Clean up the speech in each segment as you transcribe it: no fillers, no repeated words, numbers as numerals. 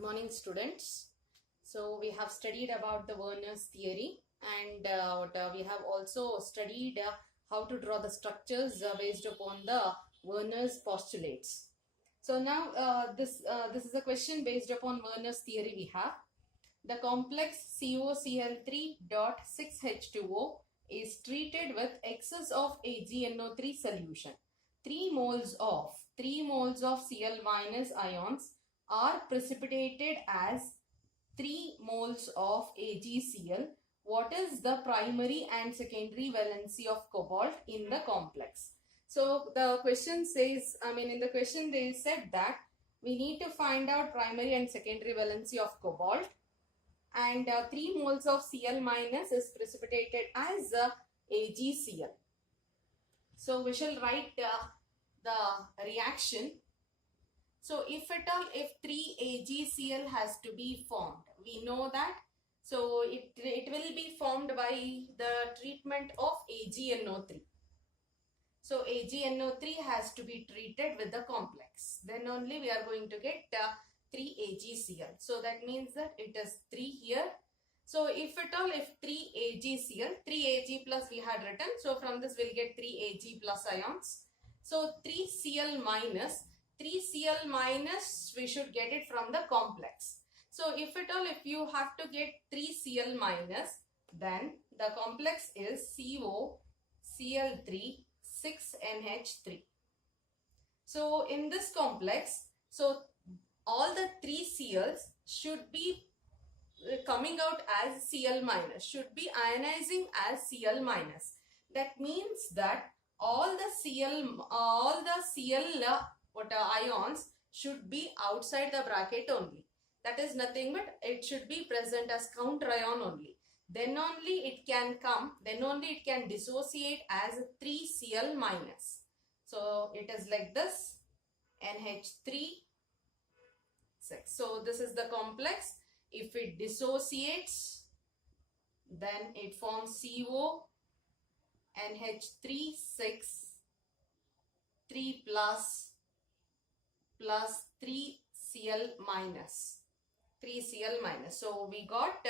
Good morning, students. So we have studied about the Werner's theory, and we have also studied how to draw the structures based upon the Werner's postulates. So now this is a question based upon Werner's theory. We have the complex COCl3 dot 6H2O is treated with excess of AgNO3 solution. 3 moles of Cl minus ions are precipitated as 3 moles of AgCl. What is the primary and secondary valency of cobalt in the complex? So the question says, in the question they said that we need to find out primary and secondary valency of cobalt, and 3 moles of Cl minus is precipitated as AgCl. So we shall write the reaction. So if 3 AgCl has to be formed, we know that. So it will be formed by the treatment of AgNO3. So AgNO3 has to be treated with the complex. Then only we are going to get 3 AgCl. So that means that it is 3 here. So if 3 AgCl, 3 Ag plus we had written. So from this we'll get 3 Ag plus ions. So 3 Cl minus we should get it from the complex. So if you have to get 3 Cl minus, then the complex is COCl3 6NH3. So in this complex, so all the 3 Cl's should be coming out as Cl minus, should be ionizing as Cl minus. That means that all the Cl ions should be outside the bracket only. That is nothing but it should be present as counter ion only. Then only it can come, then only it can dissociate as 3 Cl minus. So it is like this, NH3 6. So this is the complex. If it dissociates, then it forms CO NH3 6 3 plus 3 Cl minus. 3 Cl minus. So we got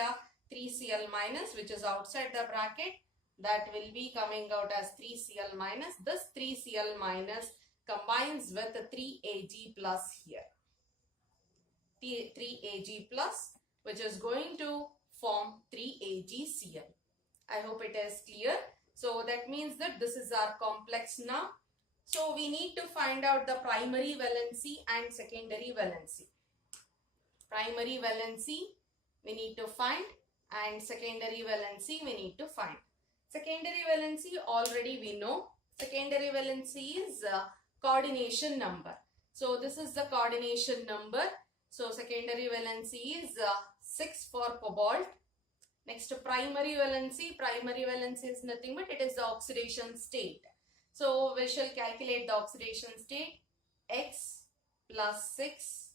3 Cl minus, which is outside the bracket. That will be coming out as 3 Cl minus. This 3 Cl minus combines with 3 Ag plus here. 3 Ag plus, which is going to form 3 AgCl. I hope it is clear. So that means that this is our complex now. So we need to find out the primary valency and secondary valency. Primary valency we need to find, and secondary valency we need to find. Secondary valency already we know. Secondary valency is coordination number. So this is the coordination number. So secondary valency is 6 for cobalt. Next, primary valency. Primary valency is nothing but it is the oxidation state. So we shall calculate the oxidation state. X plus 6,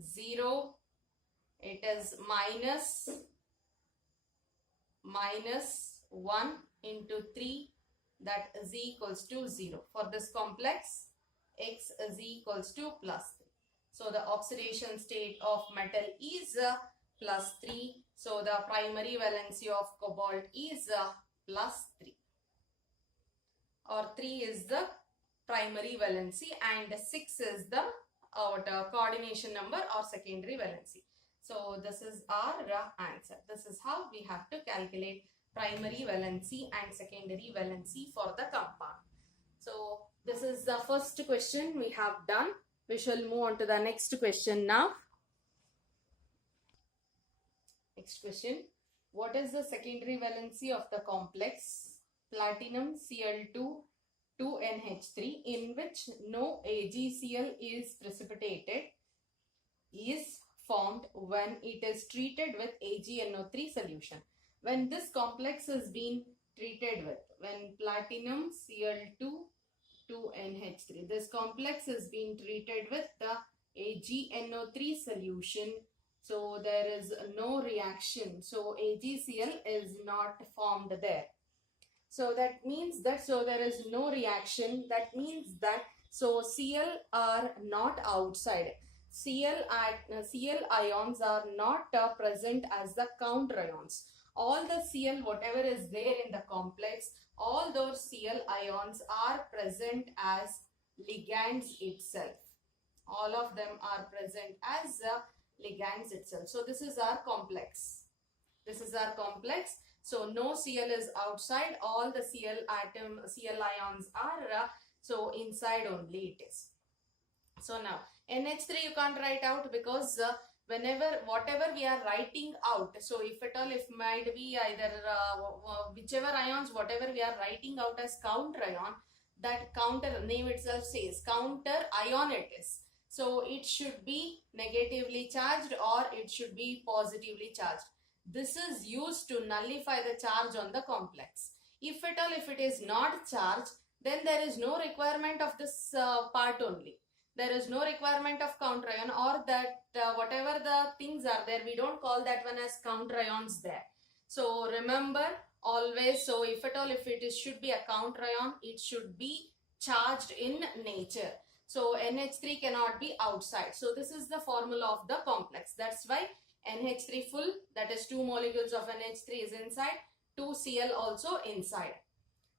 0. It is minus 1 into 3, that is equals to 0. For this complex, X is equals to plus 3. So the oxidation state of metal is plus 3. So the primary valency of cobalt is plus 3. Or 3 is the primary valency and 6 is the coordination number or secondary valency. So this is our answer. This is how we have to calculate primary valency and secondary valency for the compound. So this is the first question we have done. We shall move on to the next question now. Next question. What is the secondary valency of the complex platinum Cl2 2NH3 in which no AgCl is precipitated is formed when it is treated with AgNO3 solution? When this complex is being treated with, when platinum Cl2 2NH3, this complex is being treated with the AgNO3 solution, so there is no reaction. So AgCl is not formed there. So that means that, so there is no reaction. That means that, so Cl are not outside. Cl ions are not present as the counter ions. All the Cl, whatever is there in the complex, all those Cl ions are present as ligands itself. All of them are present as ligands itself. So this is our complex. This is our complex. So no Cl is outside. All the Cl ions are so inside only it is. So now NH3 you can't write out because whatever we are writing out, so if at all, if might be either whichever ions, whatever we are writing out as counter ion, that counter name itself says counter ion it is. So it should be negatively charged or it should be positively charged. This is used to nullify the charge on the complex. If at all, if it is not charged, then there is no requirement of this part only. There is no requirement of counter ion, or that whatever the things are there, we don't call that one as counter ions there. So remember always, so if at all, if it is should be a counter ion, it should be charged in nature. So NH3 cannot be outside. So this is the formula of the complex. That's why NH3 full, that is 2 molecules of NH3 is inside, 2 Cl also inside.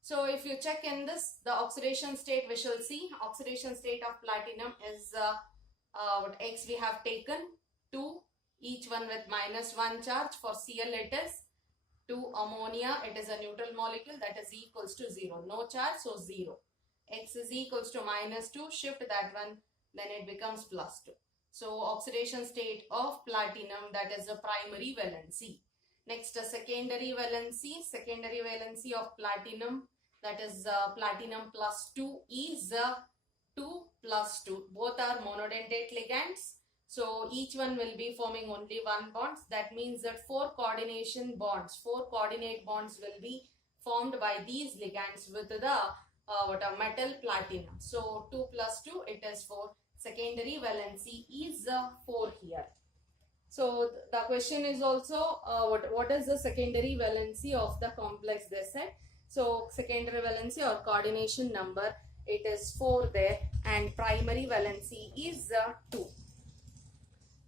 So if you check in this, the oxidation state, we shall see oxidation state of platinum is what X we have taken 2, each one with -1 charge. For Cl it is 2 ammonia, it is a neutral molecule, that is equals to 0. No charge, so 0. X is equals to -2, shift that one, then it becomes +2. So oxidation state of platinum, that is a primary valency. Next, a secondary valency of platinum, that is platinum +2 is 2 + 2. Both are monodentate ligands. So each one will be forming only one bond. That means that 4 coordinate bonds will be formed by these ligands with the metal platinum. So 2 + 2, it is 4. Secondary valency is 4 here. So the question is also what is the secondary valency of the complex, they said. So secondary valency or coordination number, it is 4 there, and primary valency is 2.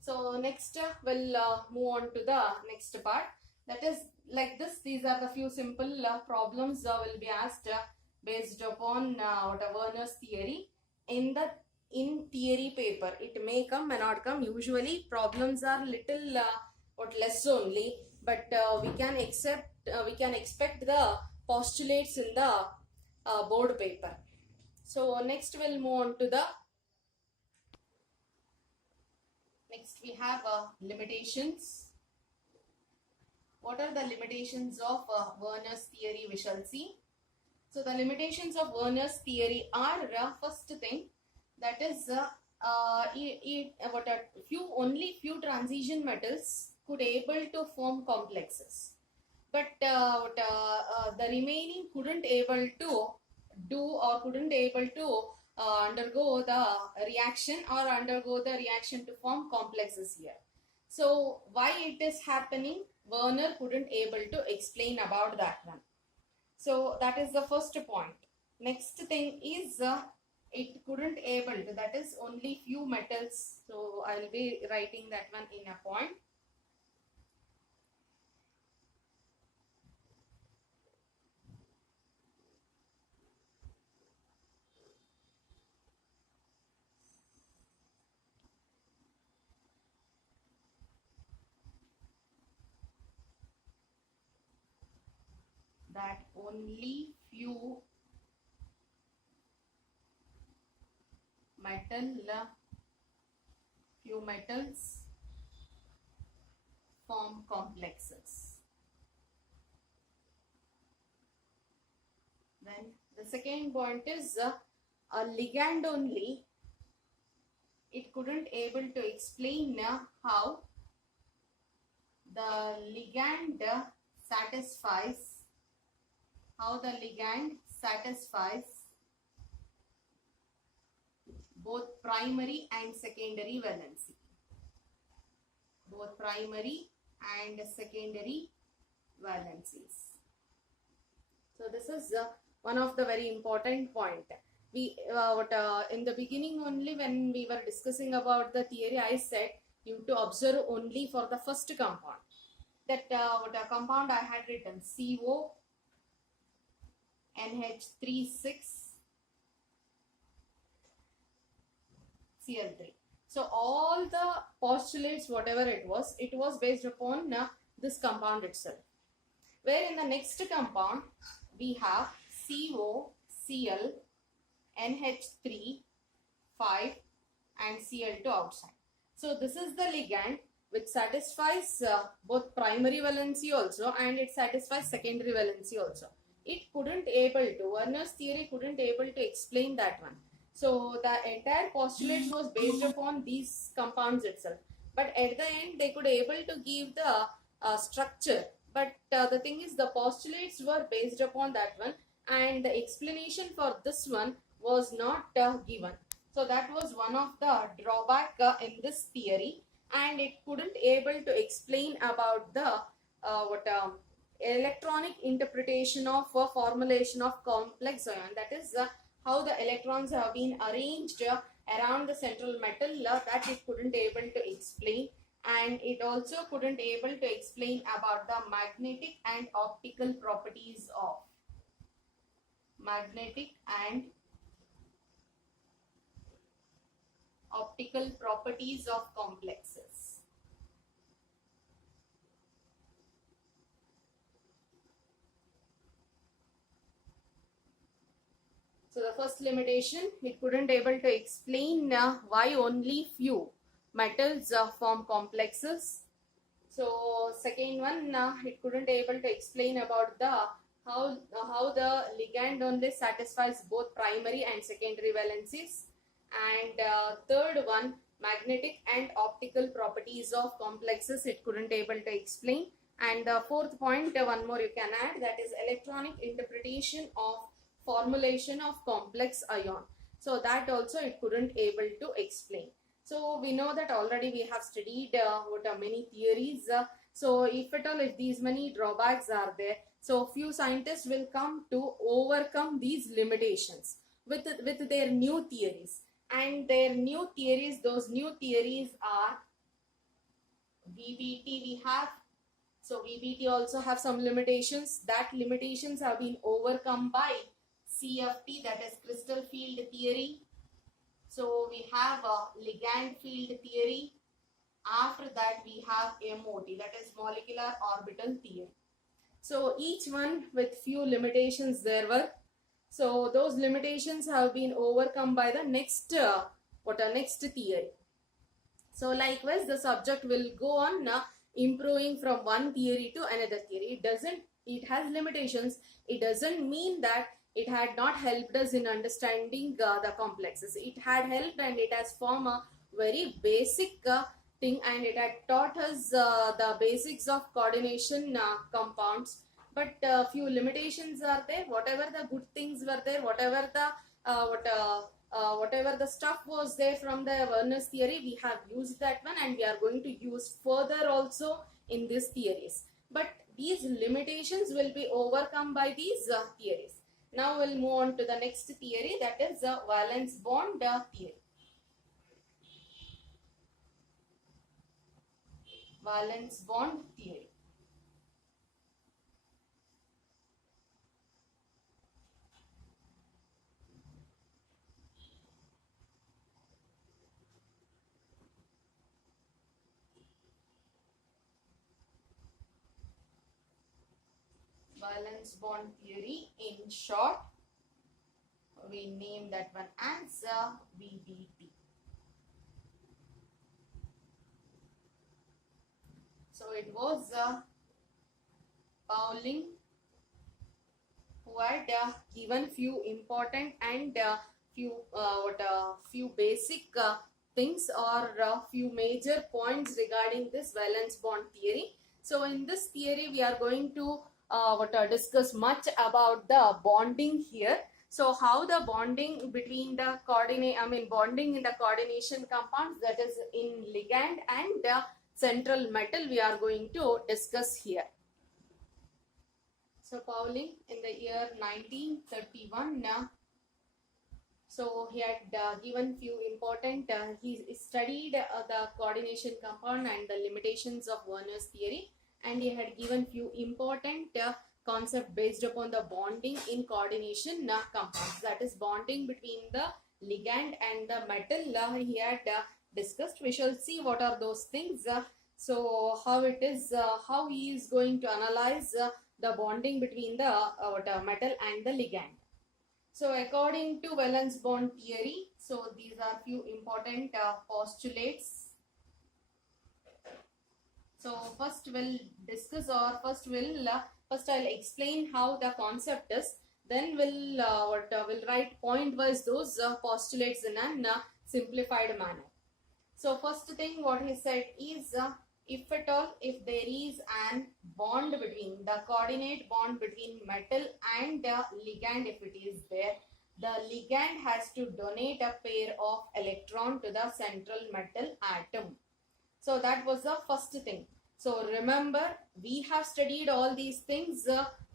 So next we'll move on to the next part. That is like this. These are the few simple problems will be asked based upon Werner's theory. In theory paper, it may come, may not come. Usually problems are little less only, but we can expect the postulates in the board paper. So next we'll move on to the next we have limitations. What are the limitations of Werner's theory? We shall see. So the limitations of Werner's theory are first thing, that is only few transition metals could able to form complexes, but the remaining couldn't able to do or couldn't able to undergo the reaction to form complexes here. So why it is happening, Werner couldn't able to explain about that one. So that is the first point. Next thing is it couldn't able to, that is only few metals. So I will be writing that one in a point. That only few metals form complexes. Then the second point is a ligand only, it couldn't able to explain how the ligand satisfies both primary and secondary valency. Both primary and secondary valencies. So this is one of the very important point. in the beginning only when we were discussing about the theory, I said you to observe only for the first compound. That what a compound I had written CO NH36 Cl3. So all the postulates, whatever it was based upon this compound itself. Where in the next compound we have CO, Cl, NH3, 5 and Cl2 outside. So this is the ligand which satisfies both primary valency also and it satisfies secondary valency also. It couldn't able to, Werner's theory couldn't able to explain that one. So the entire postulate was based upon these compounds itself. But at the end they could able to give the structure. But the thing is the postulates were based upon that one and the explanation for this one was not given. So that was one of the drawback in this theory, and it couldn't able to explain about the electronic interpretation of formulation of complex ion. That is how the electrons have been arranged around the central metal. That it couldn't able to explain, and it also couldn't able to explain about the magnetic and optical properties of magnetic and optical properties of complexes. So the first limitation, it couldn't able to explain why only few metals form complexes. So second one, it couldn't able to explain about the how the ligand only satisfies both primary and secondary valencies. And third one, magnetic and optical properties of complexes, it couldn't able to explain. And the fourth point, one more you can add, that is electronic interpretation of formulation of complex ion. So that also it couldn't able to explain. So we know that already we have studied what are many theories. So if at all, if these many drawbacks are there, so few scientists will come to overcome these limitations with their new theories. And their new theories, those new theories are VBT we have. So VBT also have some limitations. That limitations have been overcome by CFT, that is crystal field theory. So we have a ligand field theory. After that we have MOT, that is molecular orbital theory. So each one with few limitations there were. So those limitations have been overcome by the next next theory. So likewise the subject will go on improving from one theory to another theory. It has limitations. It doesn't mean that it had not helped us in understanding the complexes. It had helped and it has formed a very basic thing, and it had taught us the basics of coordination compounds. But few limitations are there. Whatever the good things were there, whatever the stuff was there from the Werner's theory, we have used that one and we are going to use further also in these theories. But these limitations will be overcome by these theories. Now we'll move on to the next theory, that is valence bond theory. Valence bond theory. Valence bond theory, in short, we name that one as VBT. So it was Pauling who had given few important and few basic things or few major points regarding this valence bond theory. So in this theory we are going to discuss much about the bonding here. So how the bonding between the bonding in the coordination compounds, that is in ligand and central metal, we are going to discuss here. So Pauling in the year 1931 So he had given few important, he studied the coordination compound and the limitations of Werner's theory, and he had given few important concept based upon the bonding in coordination compounds, that is bonding between the ligand and the metal. He had discussed. We shall see what are those things. So how it is, how he is going to analyze the bonding between the metal and the ligand. So according to valence bond theory, so these are few important postulates. So first we'll discuss, or first I'll explain how the concept is. Then we'll write point wise those postulates in a simplified manner. So first thing what he said is, if at all, if there is an bond between the coordinate bond between metal and the ligand, if it is there, the ligand has to donate a pair of electron to the central metal atom. So that was the first thing. So remember, we have studied all these things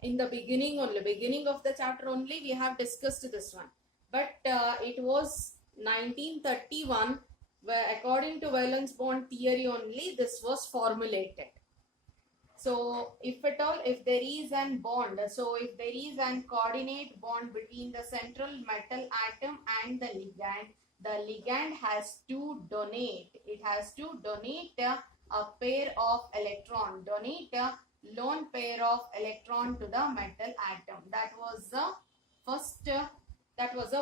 in the beginning only, beginning of the chapter only we have discussed this one. But it was 1931 where according to valence bond theory only this was formulated. So if at all, if there is an bond, so if there is an coordinate bond between the central metal atom and the ligand has to donate, it has to donate a pair of electron, donate a lone pair of electron to the metal atom. That was the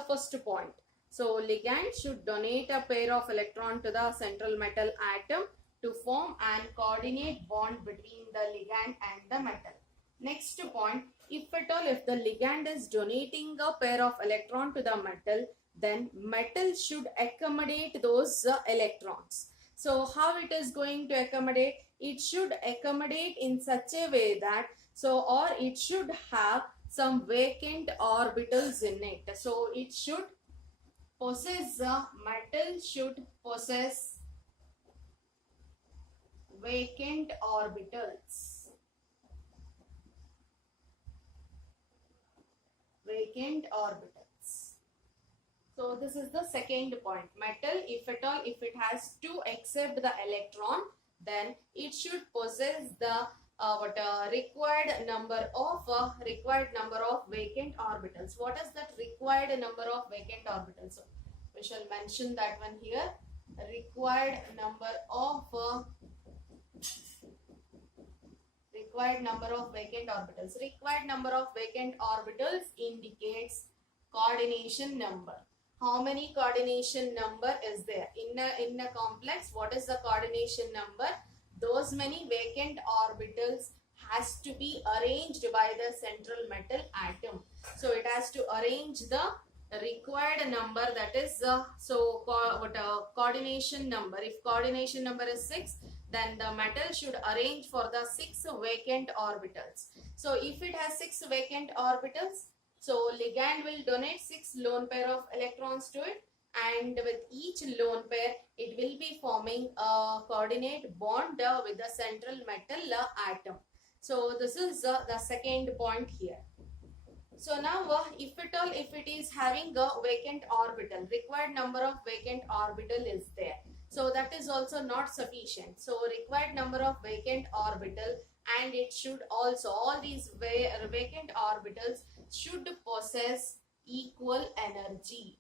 first point. So ligand should donate a pair of electron to the central metal atom to form an coordinate bond between the ligand and the metal. Next point, if at all, if the ligand is donating a pair of electron to the metal, then metal should accommodate those electrons. So how it is going to accommodate? It should accommodate in such a way that, or it should have some vacant orbitals in it. So it should possess, metal should possess vacant orbitals. Vacant orbitals. So this is the second point. Metal, if at all, if it has to accept the electron, then it should possess the required number of vacant orbitals. What is that required number of vacant orbitals? So we shall mention that one here. Required number of vacant orbitals. Required number of vacant orbitals indicates coordination number. How many coordination number is there in a complex? What is the coordination number? Those many vacant orbitals has to be arranged by the central metal atom. So it has to arrange the required number, that is coordination number. If coordination number is 6, then the metal should arrange for the 6 vacant orbitals. So if it has 6 vacant orbitals, so ligand will donate 6 lone pair of electrons to it, and with each lone pair it will be forming a coordinate bond with the central metal atom. So this is the second point here. So now if at all, if it is having a vacant orbital, required number of vacant orbital is there. So that is also not sufficient. So required number of vacant orbital, and it should also, all these vacant orbitals should possess equal energy.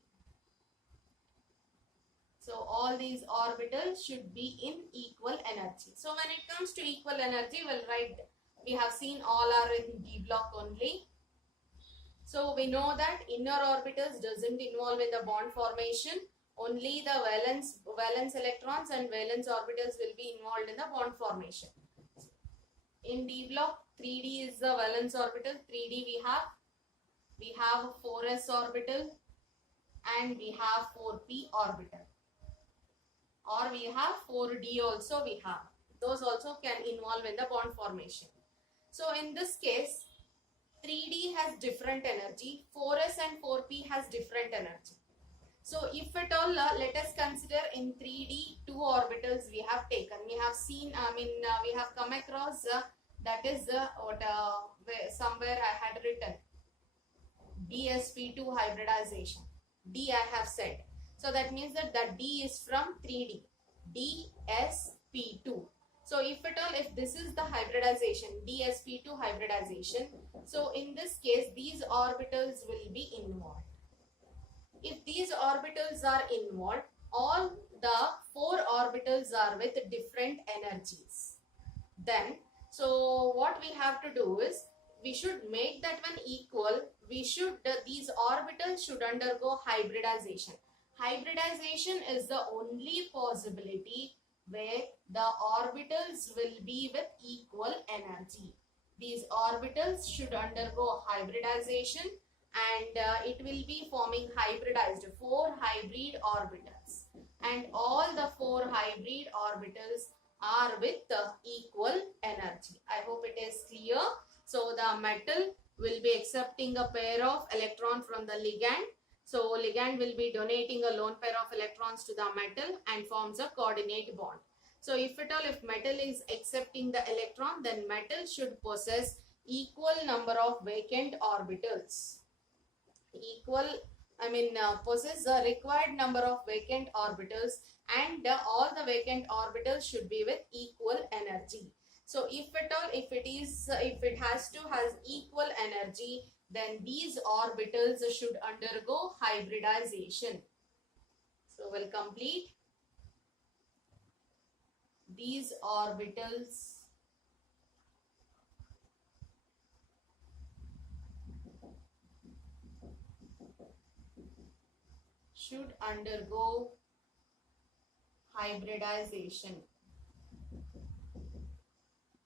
So all these orbitals should be in equal energy. So when it comes to equal energy, we'll write, we have seen all are in D block only. So we know that inner orbitals doesn't involve in the bond formation. Only the valence electrons and valence orbitals will be involved in the bond formation. In D block, 3D is the valence orbital. 3D we have 4s orbital and we have 4p orbital, or we have 4d also we have. Those also can involve in the bond formation. So in this case, 3D has different energy, 4s and 4p has different energy. So if at all, let us consider in 3D 2 orbitals we have taken. We have seen, we have come across that is somewhere I had written DsP2 hybridization. D I have said. So that means that the D is from 3D. DsP2. So if at all, if this is the hybridization, DsP2 hybridization, so in this case, these orbitals will be involved. If these orbitals are involved, all the 4 orbitals are with different energies. Then, so what we have to do is, we should make that one equal. We should, these orbitals should undergo hybridization. Hybridization is the only possibility where the orbitals will be with equal energy. These orbitals should undergo hybridization, and it will be forming hybridized 4 hybrid orbitals, and all the 4 hybrid orbitals are with equal energy. I hope it is clear. So the metal will be accepting a pair of electron from the ligand. So ligand will be donating a lone pair of electrons to the metal and forms a coordinate bond. So if at all, if metal is accepting the electron, then metal should possess equal number of vacant orbitals. Possess the required number of vacant orbitals, and all the vacant orbitals should be with equal energy. So if at all, if it has equal energy, then these orbitals should undergo hybridization. So we'll complete. These orbitals should undergo hybridization.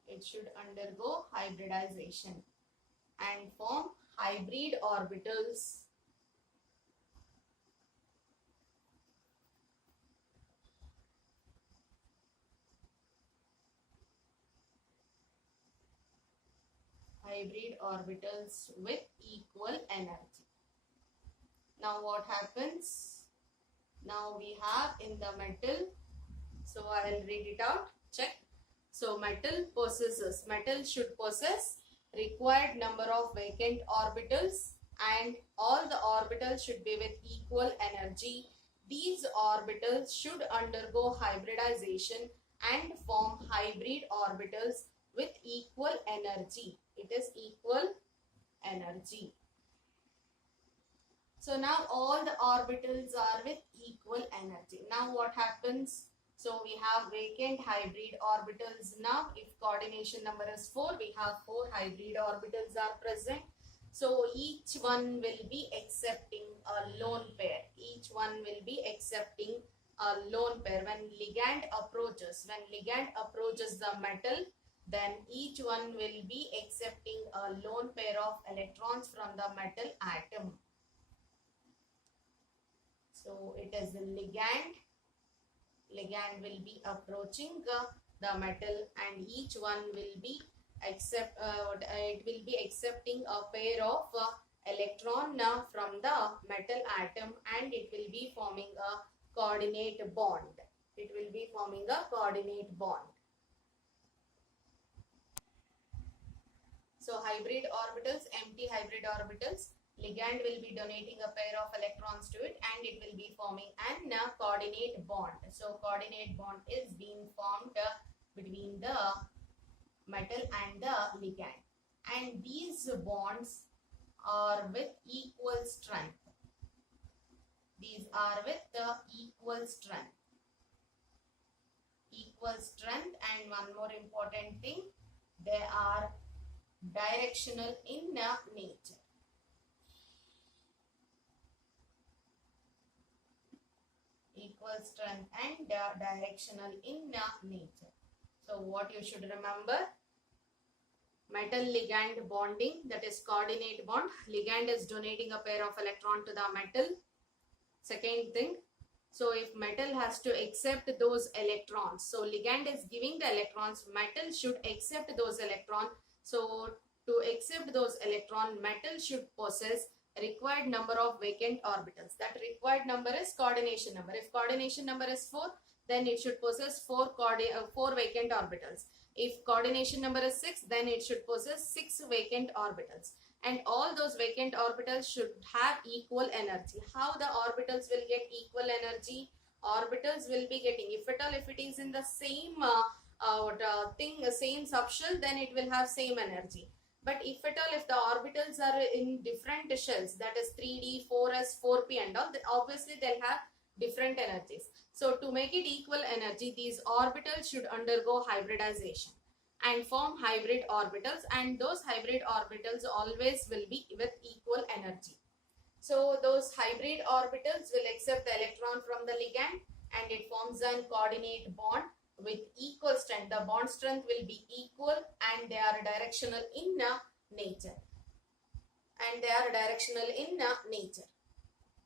It should undergo hybridization and form hybrid orbitals. Hybrid orbitals with equal energy. Now what happens? Now we have in the metal, so I will read it out, check. So metal should possess required number of vacant orbitals, and all the orbitals should be with equal energy. These orbitals should undergo hybridization and form hybrid orbitals with equal energy. It is equal energy. So now all the orbitals are with equal energy. Now what happens? So we have vacant hybrid orbitals. Now if coordination number is 4, we have 4 hybrid orbitals are present. So each one will be accepting a lone pair. Each one will be accepting a lone pair. When ligand approaches the metal, then each one will be accepting a lone pair of electrons from the metal atom. So it is the ligand. Ligand will be approaching the metal, and each one will be accepting a pair of electron from the metal atom, and it will be forming a coordinate bond. It will be forming a coordinate bond. So hybrid orbitals, empty hybrid orbitals, ligand will be donating a pair of electrons to it, and it will be forming an coordinate bond. So coordinate bond is being formed between the metal and the ligand, and these bonds are with equal strength. These are with the equal strength. Equal strength, and one more important thing, they are directional in nature. Equal strength and directional in nature. So what you should remember, metal ligand bonding, that is coordinate bond. Ligand is donating a pair of electron to the metal. Second thing, so if metal has to accept those electrons, so ligand is giving the electrons, metal should accept those electrons. So to accept those electrons, metal should possess required number of vacant orbitals. That required number is coordination number. If coordination number is 4, then it should possess 4 vacant orbitals. If coordination number is 6, then it should possess 6 vacant orbitals. and all those vacant orbitals should have equal energy. How the orbitals will get equal energy? Orbitals will be getting, if at all, if it is in the same same subshell, then it will have same energy. But if at all, if the orbitals are in different shells, that is 3d, 4s, 4p and all, obviously they'll have different energies. So to make it equal energy, these orbitals should undergo hybridization and form hybrid orbitals, and those hybrid orbitals always will be with equal energy. So those hybrid orbitals will accept the electron from the ligand and it forms a coordinate bond with equal strength. The bond strength will be equal and they are directional in nature.